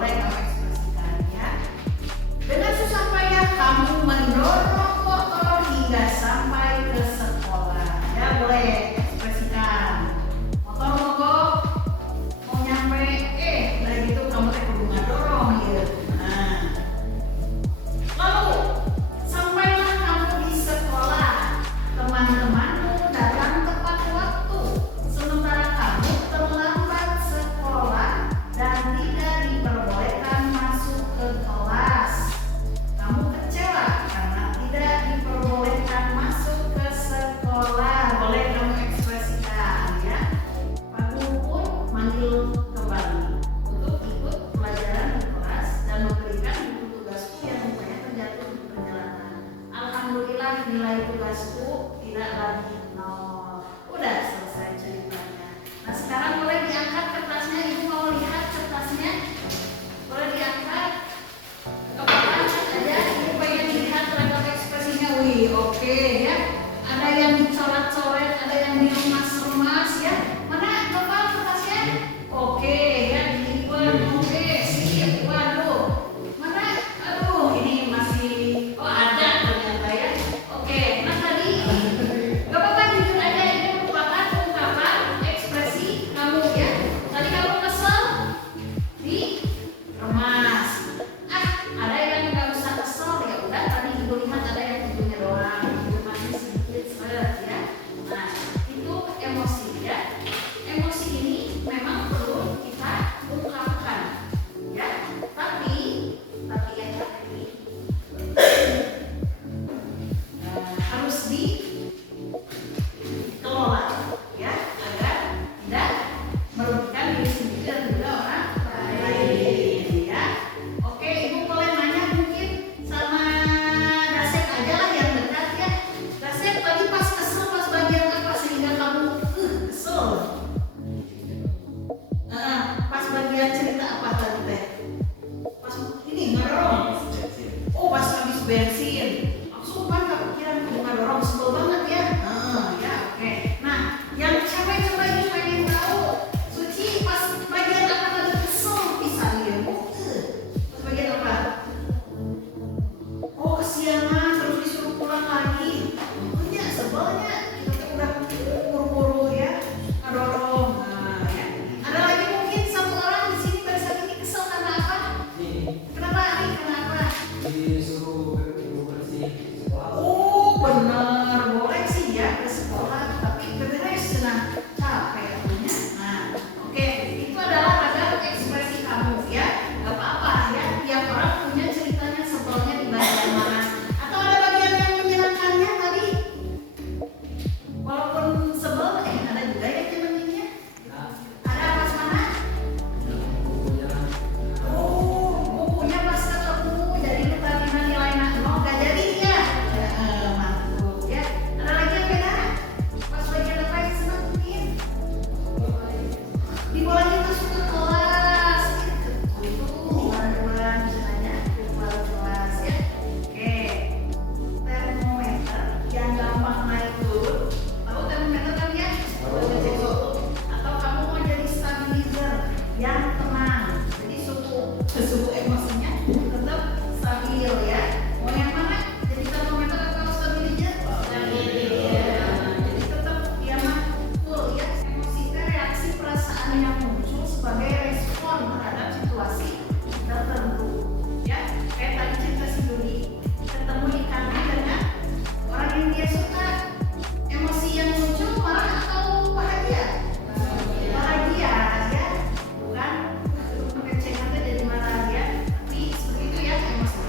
boleh kamu ekspresikan ya. Dengan susah payah kamu mendorong motor hingga sampai ke sekolah. Ya boleh ekspresikan. Motor mogok mau nyampe, dari gitu kamu teh kudu ngadorong ya. Nah, lalu sampailah kamu di sekolah. Teman-temanmu datang tepat waktu, sementara kamu terlambat sekolah dan tidak diperbolehkan masuk ke kelas. Kamu kecewa karena tidak diperbolehkan masuk ke sekolah. Boleh kamu ekspresikan ya. Pak Guru pun manggil kembali untuk ikut pelajaran di kelas dan memberikan buku tugasku yang rupanya terjatuh di perjalanan. Alhamdulillah nilai tugasku tidak lagi nol. Udah selesai ceritanya. Nah sekarang boleh diangkat kertasnya. Ibu mau lihat kertasnya. Boleh diangkat. Apa-apa angkat aja. Ibu pengen lihat ragam ekspresinya. Wih oke ya. Ada yang dicoret-coret, ada yang diremas-remas ya. Mana Bapak kertasnya? Oke ya, dilipat. Oke sip. Waduh. Mana? Aduh ini masih ada ternyata ya. Oke, nah tadi gak apa-apa jujur aja, ini merupakan ungkapan ekspresi kamu ya. Tadi kamu kesel diremas. Ada yang nggak usah kesel ya udah, tadi ibu lihat ada yang ibunya doang, ibu masih sedikit seret ya. Nah itu emosi ya. Emosi ini memang perlu kita ungkapkan ya. Tapi yang tadi harus dikelola ya agar tidak merugikan diri sendiri dan juga orang lain ya. Oke, ibu boleh nanya mungkin sama Dasep aja lah yang dekat ya. Dasep tadi pas kesel pas bagian apa sehingga kamu kesel? Pas bagian cerita apa tadi teh? Pas ini ngerong. Oh pas habis bensin. Langsung kan kepikiran bunga dorong, sebel banget ya. Ya oke. Nah, yang siapa yang coba ini pengen tahu? Suci pas bagian apa tadi kesel pisan ya? Pas bagian apa? Oh kesiangan terus disuruh pulang lagi. Makanya sebelnya kita tuh udah buru-buru ya, ngadorong. Nah ya. Ada lagi mungkin satu orang di sini pada saat ini kesel karena apa? Kenapa Ari? Kenapa? Disuruh bersih sekolah. Oh benar, boleh sih ya ke sekolah, tapi beberes senang capek punya. Nah, oke, itu adalah ragam ekspresi kamu ya. Gak apa-apa ya, tiap orang punya ceritanya sebelnya di bagian mana. Atau ada bagian yang menyenangkannya tadi. Walaupun sebel, ada juga yang nyenenginnya. Ada pas mana? Oh, bukunya pas ketemu jadi pertandingan nilai nol gak jadi ya. Mantul ya. Ada lagi yang beda? Pas bagian apa yang senang mungkin? Dibolehin masuk ke kelas gitu. Itu bulan bisa nanya ke kepala kelas ya. Oke. Termometer yang gampang naik turun. Tahu termometer kan ya? Ngecek suhu. Atau kamu mau jadi stabilizer yang tenang. Jadi suhu emosinya tetap stabil ya. Mau yang mana? Jadi termometer atau stabilizer? Jadi tetap dia mah cool ya. Emosi itu reaksi perasaan yang muncul sebagai respon terhadap situasi tertentu. Ya, kayak tadi cerita si Dudi ketemu di kantin dengan orang yang dia suka. Emosi yang muncul marah atau bahagia? Bahagia ya, bukan kecewa jadi marah ya. Tapi seperti itu ya emosi.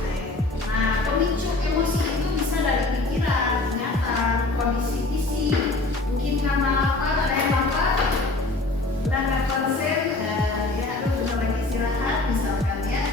Nah, pemicu emosi itu bisa dari pikiran, ingatan, kondisi fisik, mungkin karena lapar, ada yang lapar, udah nggak konsen, ya aduh bentar lagi istirahat misalkan ya.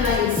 lagi